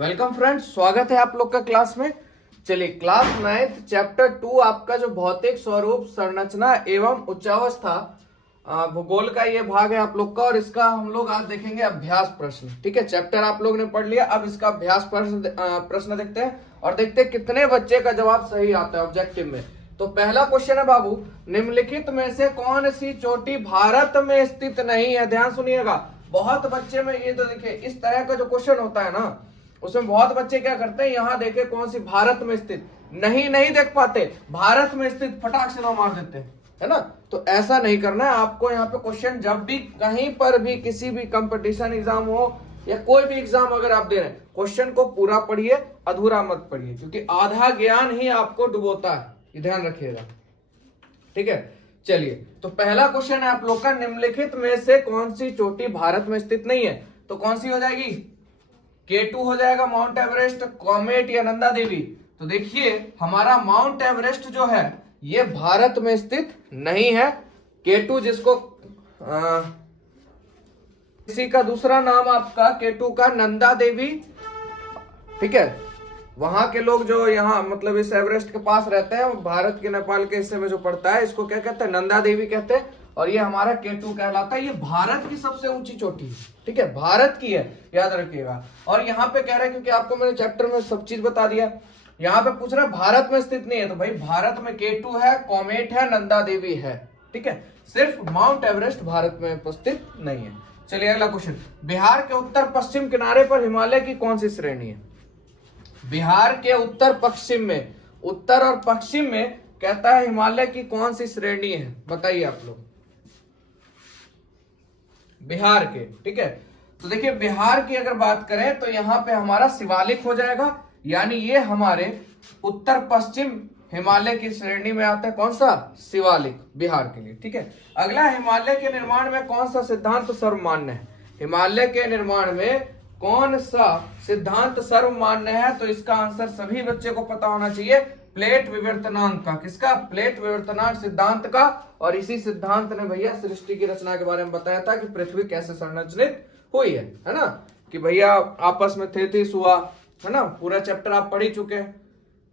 Welcome friends, स्वागत है आप लोग का क्लास में। चलिए, क्लास 9 चैप्टर 2 आपका जो भौतिक स्वरूप संरचना एवं उच्चावस्था भूगोल का ये भाग है आप लोग का, और इसका हम लोग आज देखेंगे अभ्यास प्रश्न। ठीक है, चैप्टर आप लोग ने पढ़ लिया, अब इसका अभ्यास प्रश्न देखते हैं और देखते हैं कितने बच्चे का जवाब सही आता है ऑब्जेक्टिव में। तो पहला क्वेश्चन है बाबू, निम्नलिखित में से कौन सी चोटी भारत में स्थित नहीं है? ध्यान सुनिएगा, बहुत बच्चे में ये तो देखिए इस तरह का जो क्वेश्चन होता है ना, उसमें बहुत बच्चे क्या करते हैं, यहाँ देखे कौन सी भारत में स्थित, नहीं देख पाते, भारत में स्थित फटाक से नाम मार देते हैं, है ना। तो ऐसा नहीं करना है आपको। यहाँ पे क्वेश्चन जब भी कहीं पर भी किसी भी कंपटीशन एग्जाम हो या कोई भी एग्जाम अगर आप दे रहे हैं, क्वेश्चन को पूरा पढ़िए, अधूरा मत पढ़िए, क्योंकि आधा ज्ञान ही आपको डुबोता है, ये ध्यान रखिएगा। ठीक है, चलिए, तो पहला क्वेश्चन है आप लोग का, निम्नलिखित में से कौन सी चोटी भारत में स्थित नहीं है? तो कौन सी हो जाएगी? K2 हो जाएगा, माउंट एवरेस्ट, कॉमेट या नंदा देवी। तो देखिए हमारा माउंट एवरेस्ट जो है ये भारत में स्थित नहीं है। K2 जिसको किसी का दूसरा नाम आपका K2 का नंदा देवी, ठीक है, वहां के लोग जो यहाँ मतलब इस एवरेस्ट के पास रहते हैं, भारत के नेपाल के हिस्से में जो पड़ता है, इसको क्या कहते हैं? नंदा देवी कहते हैं। और ये हमारा K2 कहलाता है। ये भारत की सबसे ऊंची चोटी है, ठीक है, भारत की है, याद रखिएगा। और यहाँ पे कह रहा है, क्योंकि आपको मैंने चैप्टर में सब चीज बता दिया, यहाँ पे पूछ रहा है भारत में स्थित नहीं है, तो भाई भारत में K2 है, कॉमेट है, नंदा देवी है, ठीक है, सिर्फ माउंट एवरेस्ट भारत में उपस्थित नहीं है। चलिए अगला क्वेश्चन, बिहार के उत्तर पश्चिम किनारे पर हिमालय की कौन सी श्रेणी है? बिहार के उत्तर पश्चिम में, उत्तर और पश्चिम में कहता है हिमालय की कौन सी श्रेणी है? बताइए आप लोग। बिहार के, ठीक है, तो देखिए बिहार की अगर बात करें तो यहां पे हमारा शिवालिक हो जाएगा, यानी ये हमारे उत्तर पश्चिम हिमालय की श्रेणी में आता है। कौन सा? शिवालिक, बिहार के लिए। ठीक है, अगला, हिमालय के निर्माण में कौन सा सिद्धांत सर्वमान्य है? हिमालय के निर्माण में कौन सा सिद्धांत सर्वमान्य है? तो इसका आंसर सभी बच्चे को पता होना चाहिए, प्लेट विवर्तनांक का। किसका? प्लेट विवर्तनांक सिद्धांत का। और इसी सिद्धांत ने भैया सृष्टि की रचना के बारे में बताया था कि पृथ्वी कैसे संरचित हुई है ना, कि भैया आपस में थेथिस हुआ, है ना, पूरा चैप्टर आप पढ़ ही चुके हैं,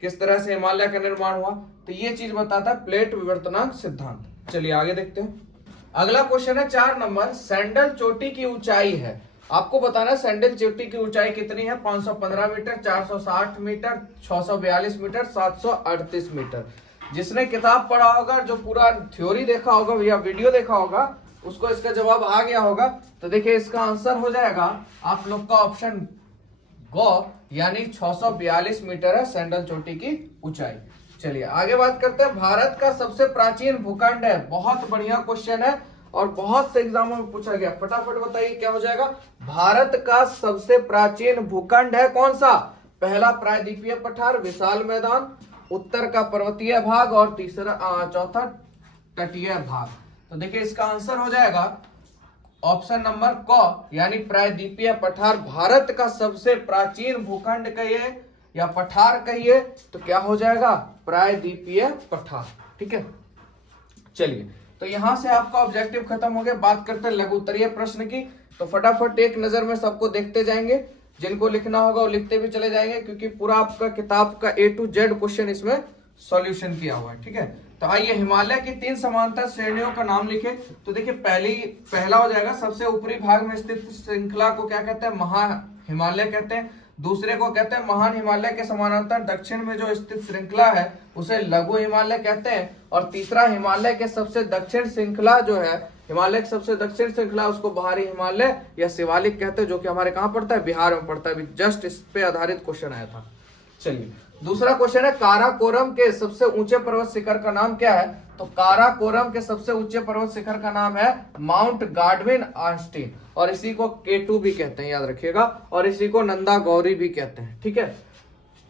किस तरह से हिमालय का निर्माण हुआ। तो ये चीज बताता है प्लेट विवर्तनांक सिद्धांत। चलिए आगे देखते हैं। अगला क्वेश्चन है 4 नंबर, सैंडल चोटी की ऊंचाई है। आपको बताना है सैंडल चोटी की ऊंचाई कितनी है? 515 मीटर, 460 मीटर, 642 मीटर, 738 मीटर। जिसने किताब पढ़ा होगा, जो पूरा थ्योरी देखा होगा या वीडियो देखा होगा, उसको इसका जवाब आ गया होगा। तो देखिए इसका आंसर हो जाएगा आप लोग का ऑप्शन गो, यानी 642 मीटर है सैंडल चोटी की ऊंचाई। चलिए आगे बात करते हैं, भारत का सबसे प्राचीन भूखंड है। बहुत बढ़िया क्वेश्चन है और बहुत से एग्जामों में पूछा गया, फटाफट बताइए क्या हो जाएगा? भारत का सबसे प्राचीन भूखंड है कौन सा? पहला प्रायद्वीपीय पठार, विशाल मैदान, उत्तर का पर्वतीय भाग, और चौथा तटीय भाग। तो देखिए इसका आंसर हो जाएगा ऑप्शन नंबर क, यानी प्रायद्वीपीय पठार। भारत का सबसे प्राचीन भूखंड कहिए या पठार कहिए तो क्या हो जाएगा? प्रायद्वीपीय पठार। ठीक है, चलिए, तो यहां से आपका ऑब्जेक्टिव खत्म हो गया। बात करते हैं लघु उत्तरीय प्रश्न की, तो फटाफट एक नजर में सबको देखते जाएंगे, जिनको लिखना होगा वो लिखते भी चले जाएंगे, क्योंकि पूरा आपका किताब का A to Z क्वेश्चन इसमें सॉल्यूशन किया हुआ है। ठीक है, तो आइए हिमालय की 3 समांतर श्रेणियों का नाम लिखे। तो देखिए पहला हो जाएगा, सबसे ऊपरी भाग में स्थित श्रृंखला को क्या कहते हैं? महा हिमालय कहते हैं। दूसरे को कहते हैं महान हिमालय के समानांतर दक्षिण में जो स्थित श्रृंखला है उसे लघु हिमालय कहते हैं। और तीसरा, हिमालय के सबसे दक्षिण श्रृंखला जो है, हिमालय की सबसे दक्षिण श्रृंखला, उसको बाहरी हिमालय या शिवालिक कहते हैं, जो कि हमारे कहाँ पड़ता है? बिहार में पड़ता है। जस्ट इस पे आधारित क्वेश्चन आया था। चलिए दूसरा क्वेश्चन है, काराकोरम के सबसे ऊंचे पर्वत शिखर का नाम क्या है? तो काराकोरम के सबसे ऊंचे पर्वत शिखर का नाम है माउंट गाडविन आस्टीन, और इसी को K2 भी कहते हैं, याद रखिएगा, और इसी को नंदा गौरी भी कहते हैं। ठीक है,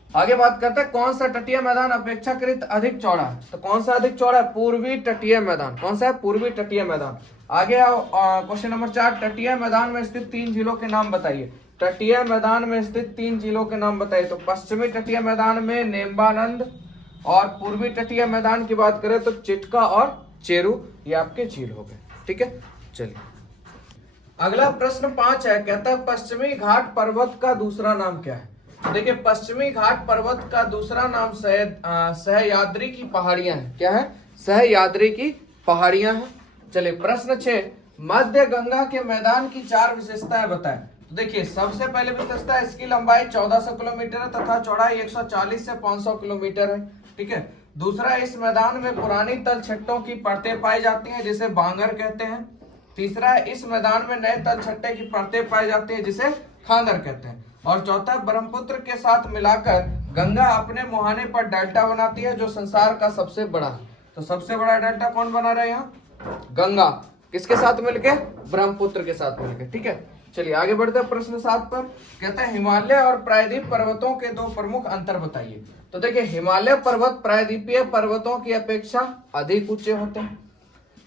आगे बात करते हैं, कौन सा तटीय मैदान अपेक्षाकृत अधिक चौड़ा है? तो कौन सा अधिक चौड़ा है? पूर्वी तटीय मैदान। कौन सा है? पूर्वी तटीय मैदान। आगे आओ, क्वेश्चन नंबर 4, तटीय मैदान में स्थित 3 झीलों के नाम बताइए। तटीय मैदान में स्थित 3 झीलों के नाम बताइए। तो पश्चिमी तटीय मैदान में नेम्बानंद, और पूर्वी तटीय मैदान की बात करें तो चिटका और चेरू, ये आपके झील हो गए। ठीक है, चलिए अगला प्रश्न 5 है, कहता है पश्चिमी घाट पर्वत का दूसरा नाम क्या है? तो देखिए पश्चिमी घाट पर्वत का दूसरा नाम सहयाद्री की पहाड़ियां हैं। क्या है? सहयाद्री की पहाड़ियां हैं। चलिए प्रश्न 6, मध्य गंगा के मैदान की 4 विशेषताएं बताएं। तो देखिए सबसे पहले विशेषता, इसकी लंबाई 1400 किलोमीटर है तथा चौड़ाई 140 से 500 किलोमीटर है। ठीक है। दूसरा, इस मैदान में पुरानी तलछटों की परतें पाई जाती हैं जिसे बांगर कहते हैं। तीसरा, इस मैदान में नए तलछट्टे की परतें पाई जाती हैं जिसे खांदर कहते हैं। और चौथा, ब्रह्मपुत्र के साथ मिलाकर गंगा अपने मुहाने पर डेल्टा बनाती है जो संसार का सबसे बड़ा है। तो सबसे बड़ा डेल्टा कौन बना रहा है यहाँ? गंगा। किसके साथ मिलके? ब्रह्मपुत्र के साथ मिलके। ठीक है। चलिए आगे बढ़ते हैं प्रश्न 7 पर। कहते हैं हिमालय और प्रायद्वीप पर्वतों के 2 प्रमुख अंतर बताइए। तो देखिए हिमालय पर्वत प्रायद्वीपीय पर्वतों की अपेक्षा अधिक ऊंचे होते हैं।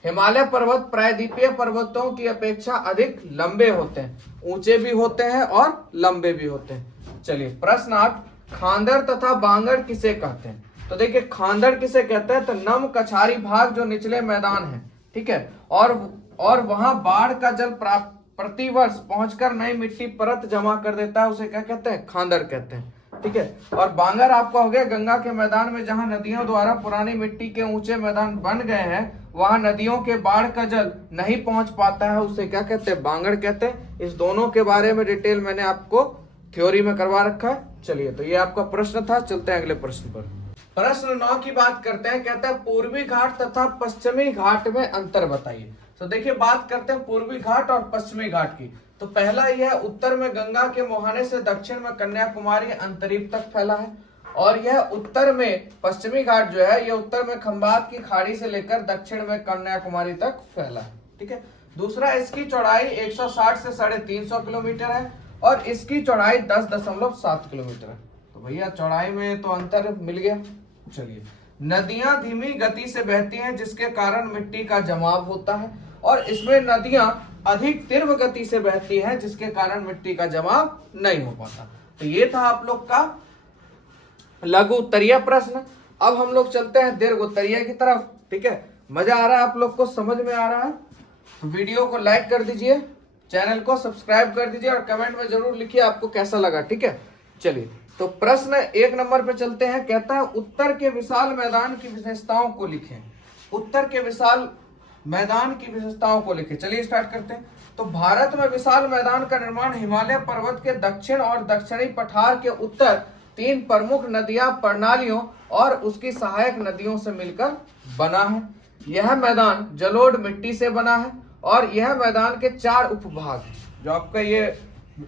हिमालय पर्वत प्रायद्वीपीय पर्वतों की अपेक्षा अधिक लंबे होते हैं, ऊंचे भी होते हैं और लंबे भी होते हैं। चलिए प्रश्न 8, खांदर तथा बांगर किसे कहते हैं? तो देखिए खांदर किसे कहते हैं? तो नम कछारी भाग जो निचले मैदान है, ठीक है, और वहां बाढ़ का जल प्रतिवर्ष पहुंचकर नई मिट्टी परत जमा कर देता है, उसे क्या कहते हैं? खांदर कहते हैं। ठीक है। और बांगर आपका हो गया गंगा के मैदान में जहां नदियों द्वारा पुरानी मिट्टी के ऊंचे मैदान बन गए हैं, वहां नदियों के बाढ़ का जल नहीं पहुंच पाता है, उसे क्या कहते हैं? बांगर कहते हैं। इस दोनों के बारे में डिटेल मैंने आपको थ्योरी में करवा रखा है। चलिए तो ये आपका प्रश्न था। चलते हैं अगले प्रश्न पर। प्रश्न 9 की बात करते हैं। कहते हैं पूर्वी घाट तथा पश्चिमी घाट में अंतर बताइए। तो देखिए बात करते हैं पूर्वी घाट और पश्चिमी घाट की। तो पहला यह उत्तर में गंगा के मुहाने से दक्षिण में कन्याकुमारी अंतरीप तक फैला है, और यह उत्तर में पश्चिमी घाट जो है यह उत्तर में खंबात की खाड़ी से लेकर दक्षिण में कन्याकुमारी तक फैला है। ठीक है। दूसरा, इसकी चौड़ाई 160 से 350 किलोमीटर है और इसकी चौड़ाई 10.7 किलोमीटर है। तो भैया चौड़ाई में तो अंतर मिल गया। चलिए, नदियां धीमी गति से बहती हैं जिसके कारण मिट्टी का जमाव होता है, और इसमें नदियां अधिक तीव्र गति से बहती हैं जिसके कारण मिट्टी का जमाव नहीं हो पाता। तो ये था आप लोग का लघु उत्तरीय प्रश्न। अब हम लोग चलते हैं दीर्घ उत्तरीय की तरफ। ठीक है। मजा आ रहा है आप लोग को? समझ में आ रहा है? तो वीडियो को लाइक कर दीजिए, चैनल को सब्सक्राइब कर दीजिए और कमेंट में जरूर लिखिए आपको कैसा लगा। ठीक है। चलिए तो प्रश्न 1 नंबर पे चलते हैं। कहता है उत्तर के विशाल मैदान की विशेषताओं को लिखें। उत्तर के विशाल मैदान की विशेषताओं को लिखें। चलिए स्टार्ट करते हैं। तो भारत में विशाल मैदान का निर्माण हिमालय पर्वत के दक्षिण और दक्षिणी पठार के उत्तर 3 प्रमुख नदियां प्रणालियों और उसकी सहायक नदियों से मिलकर बना है। यह मैदान जलोढ़ मिट्टी से बना है और यह मैदान के 4 उपभाग, जो आपका ये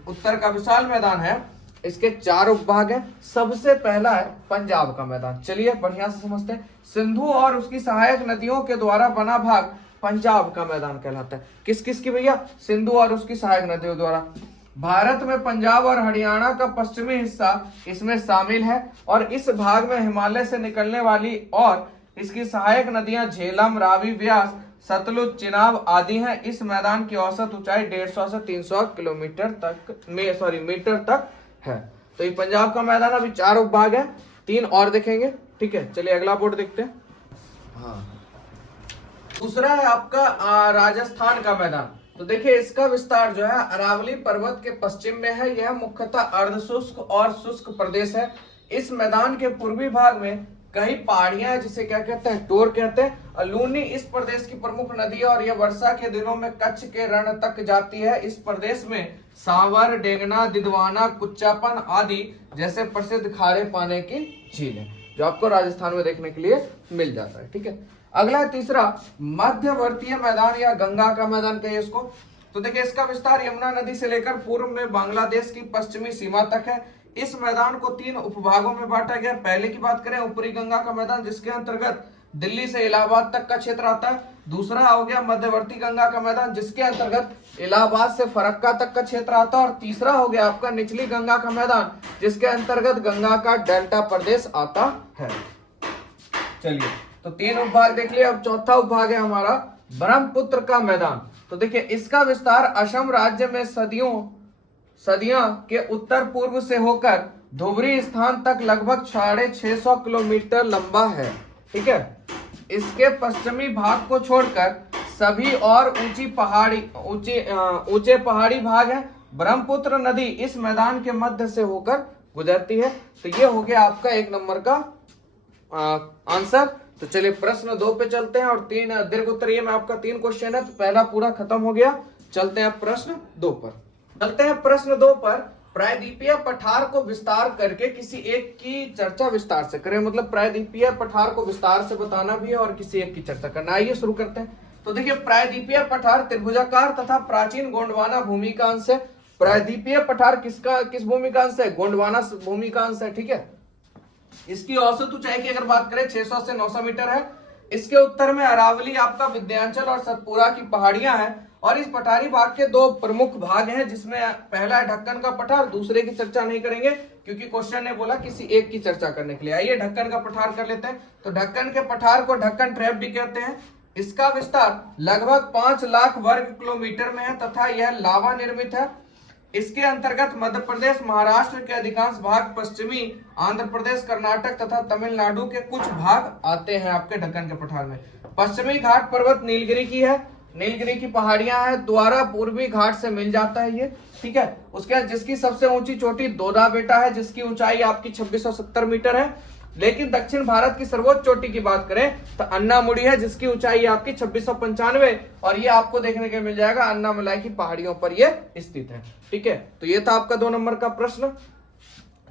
उत्तर का विशाल मैदान है, इसके 4 उपभाग हैं। सबसे पहला है पंजाब का मैदान। चलिए बढ़िया से समझते हैं। सिंधु और उसकी सहायक नदियों के द्वारा बना भाग पंजाब का मैदान कहलाता है। किस किस की भैया? सिंधु और उसकी सहायक नदियों द्वारा। भारत में पंजाब और हरियाणा का पश्चिमी हिस्सा इसमें शामिल है, और इस भाग में हिमालय से निकलने वाली और इसकी सहायक नदियां झेलम, रावी, व्यास, सतलुज, चिनाब आदि हैं। इस मैदान की औसत ऊंचाई 150 से 300 किलोमीटर तक मीटर तक है। तो ये पंजाब का मैदान अभी 4 उपभाग है, 3 और देखेंगे। ठीक है। चलिए अगला बोर्ड देखते हैं। हाँ, दूसरा है आपका राजस्थान का मैदान। तो देखिए इसका विस्तार जो है अरावली पर्वत के पश्चिम में है। यह मुख्यतः अर्धशुष्क और शुष्क प्रदेश है। इस मैदान के पूर्वी भाग में कई पहाड़ियां हैं जिसे क्या कहते हैं? टोर कहते हैं। लूनी इस प्रदेश की प्रमुख नदी है और यह वर्षा के दिनों में कच्छ के रण तक जाती है। इस प्रदेश में सांवर, डेंगना, दिदवाना, कुच्चापन आदि जैसे प्रसिद्ध खारे पानी की झील है, जो आपको राजस्थान में देखने के लिए मिल जाता है। ठीक है। अगला तीसरा मध्यवर्तीय मैदान या गंगा का मैदान कहिए इसको। तो देखिए इसका विस्तार यमुना नदी से लेकर पूर्व में बांग्लादेश की पश्चिमी सीमा तक है। इस मैदान को 3 उपभागों में बांटा गया। पहले की बात करें ऊपरी गंगा का मैदान, जिसके अंतर्गत दिल्ली से इलाहाबाद तक का क्षेत्र आता है। दूसरा हो गया मध्यवर्ती गंगा का मैदान, जिसके अंतर्गत इलाहाबाद से फरक्का तक का क्षेत्र आता है। और तीसरा हो गया आपका निचली गंगा का मैदान, जिसके अंतर्गत गंगा का डेल्टा प्रदेश आता है। चलिए तो 3 उपभाग देख लिया। अब चौथा उपभाग है हमारा ब्रह्मपुत्र का मैदान। तो देखिए इसका विस्तार असम राज्य में सदियों के उत्तर पूर्व से होकर धुबरी स्थान तक लगभग 650 किलोमीटर लंबा है। ठीक है। इसके पश्चिमी भाग को छोड़कर सभी और ऊंचे पहाड़ी भाग है। ब्रह्मपुत्र नदी इस मैदान के मध्य से होकर गुजरती है। तो ये हो गया आपका 1 नंबर का आंसर। तो चलिए प्रश्न 2 पे चलते हैं, और 3 दीर्घ उत्तर, ये में आपका 3 क्वेश्चन है, तो पहला पूरा खत्म हो गया। चलते हैं प्रश्न 2 पर। चलते हैं प्रश्न 2 पर। प्रायद्वीपीय पठार को विस्तार करके किसी एक की चर्चा विस्तार से करें। मतलब प्रायद्वीपीय पठार को विस्तार से बताना भी है और किसी एक की चर्चा करना। आइए शुरू करते हैं। तो देखिए प्रायद्वीपीय पठार त्रिभुजाकार तथा प्राचीन गोंडवाना भूमि का अंश है। प्रायद्वीपीय पठार किस भूमि का अंश है? गोंडवाना भूमि का अंश है, ठीक है। इसकी औसत ऊंचाई की अगर बात करें 600 से 900 मीटर है। इसके उत्तर में अरावली, आपका विंध्याचल और सतपुरा की पहाड़ियां हैं। और इस पठारी भाग के 2 प्रमुख भाग हैं, जिसमें पहला है ढक्कन का पठार, दूसरे की चर्चा नहीं करेंगे क्योंकि क्वेश्चन ने बोला किसी एक की चर्चा करने के लिए। आइए ढक्कन का पठार कर लेते हैं। तो ढक्कन के पठार को ढक्कन ट्रैप भी कहते हैं। इसका विस्तार लगभग 5 लाख वर्ग किलोमीटर में है तथा यह लावा निर्मित है। इसके अंतर्गत मध्य प्रदेश, महाराष्ट्र के अधिकांश भाग, पश्चिमी आंध्र प्रदेश, कर्नाटक तथा तमिलनाडु के कुछ भाग आते हैं आपके ढक्कन के पठार में। पश्चिमी घाट पर्वत नीलगिरी की है, नीलगिरी की पहाड़ियां हैं, द्वारा पूर्वी घाट से मिल जाता है ये, ठीक है। उसके बाद जिसकी सबसे ऊंची चोटी दोदा बेटा है, जिसकी ऊंचाई आपकी 2670 मीटर है। लेकिन दक्षिण भारत की सर्वोच्च चोटी की बात करें तो अन्नामुड़ी है, जिसकी ऊंचाई आपकी 2695, और ये आपको देखने को मिल जाएगा अन्नामलाई की पहाड़ियों पर ये स्थित है, ठीक है। तो ये था आपका 2 नंबर का प्रश्न।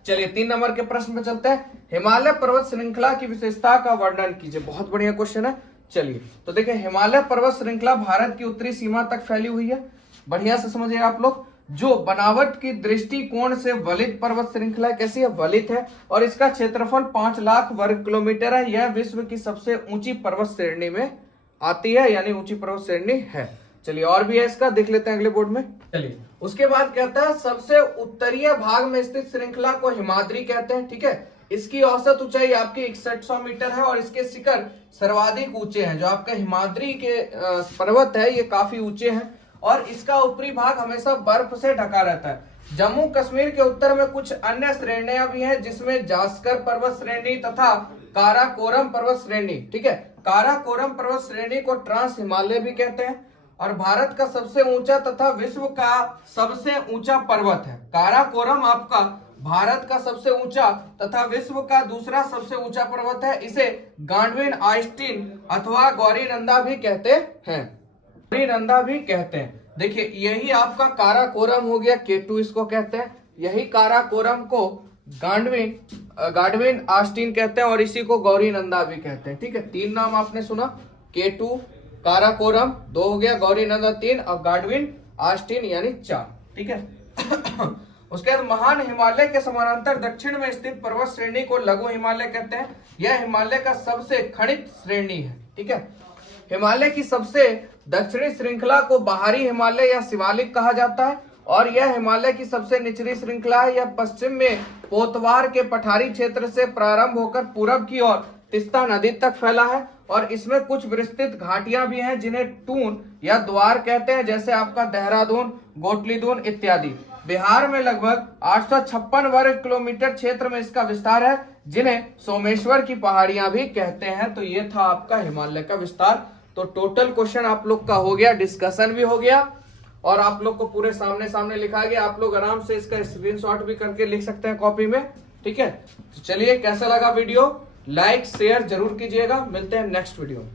चलिए 3 नंबर के प्रश्न पे चलते हैं। हिमालय पर्वत श्रृंखला की विशेषता का वर्णन कीजिए। बहुत बढ़िया क्वेश्चन है। चलिए तो देखिए हिमालय पर्वत श्रृंखला भारत की उत्तरी सीमा तक फैली हुई है। बढ़िया से समझिए आप लोग। जो बनावट की दृष्टिकोण से वलित पर्वत श्रृंखला कैसी है? वलित है। और इसका क्षेत्रफल 5 लाख वर्ग किलोमीटर है। यह विश्व की सबसे ऊंची पर्वत श्रेणी में आती है, यानी ऊंची पर्वत श्रेणी है। चलिए और भी है इसका, देख लेते हैं अगले बोर्ड में। चलिए उसके बाद कहता है सबसे उत्तरीय भाग में स्थित श्रृंखला को हिमाद्री कहते हैं, ठीक है। इसकी औसत ऊंचाई आपकी 6100 मीटर है और इसके शिखर सर्वाधिक ऊंचे हैं। जो आपका हिमाद्री के पर्वत है ये काफी ऊंचे हैं और इसका ऊपरी भाग हमेशा बर्फ से ढका रहता है। जम्मू कश्मीर के उत्तर में कुछ अन्य श्रेणियां भी हैं, जिसमें जास्कर पर्वत श्रेणी तथा काराकोरम पर्वत श्रेणी, ठीक है। काराकोरम पर्वत श्रेणी को ट्रांस हिमालय भी कहते हैं और भारत का सबसे ऊंचा तथा विश्व का सबसे ऊंचा पर्वत है। काराकोरम आपका भारत का सबसे ऊंचा तथा विश्व का दूसरा सबसे ऊंचा पर्वत है। इसे गांडविन आइस्टीन अथवा गौरीनंदा भी कहते हैं, गौरीनंदा भी कहते हैं। देखिए यही आपका काराकोरम हो गया, K2 इसको कहते हैं। यही काराकोरम को गांडविन आइस्टीन कहते हैं और इसी को गौरीनंदा भी कहते हैं, ठीक है। 3 नाम आपने सुना, K2, काराकोरम 2 हो गया, गौरीनंदा 3 और गांडविन आइस्टीन यानी 4, ठीक है। उसके बाद महान हिमालय के समानांतर दक्षिण में स्थित पर्वत श्रेणी को लघु हिमालय कहते हैं। यह हिमालय का सबसे खंडित श्रेणी है, ठीक है। हिमालय की सबसे दक्षिणी श्रृंखला को बाहरी हिमालय या शिवालिक कहा जाता है और यह हिमालय की सबसे निचली श्रृंखला है। यह पश्चिम में पोतवार के पठारी क्षेत्र से प्रारंभ होकर पूरब की ओर तीस्ता नदी तक फैला है और इसमें कुछ विस्तृत घाटियां भी हैं जिन्हें टून या द्वार कहते हैं, जैसे आपका देहरादून, गोटलीदून इत्यादि। बिहार में लगभग 856 वर्ग किलोमीटर क्षेत्र में इसका विस्तार है, जिन्हें सोमेश्वर की पहाड़ियां भी कहते हैं। तो ये था आपका हिमालय का विस्तार। तो टोटल क्वेश्चन आप लोग का हो गया, डिस्कशन भी हो गया और आप लोग को पूरे सामने लिखा गया। आप लोग आराम से इसका स्क्रीनशॉट भी करके लिख सकते हैं कॉपी में, ठीक है। तो चलिए कैसा लगा वीडियो, लाइक शेयर जरूर कीजिएगा। मिलते हैं नेक्स्ट वीडियो में।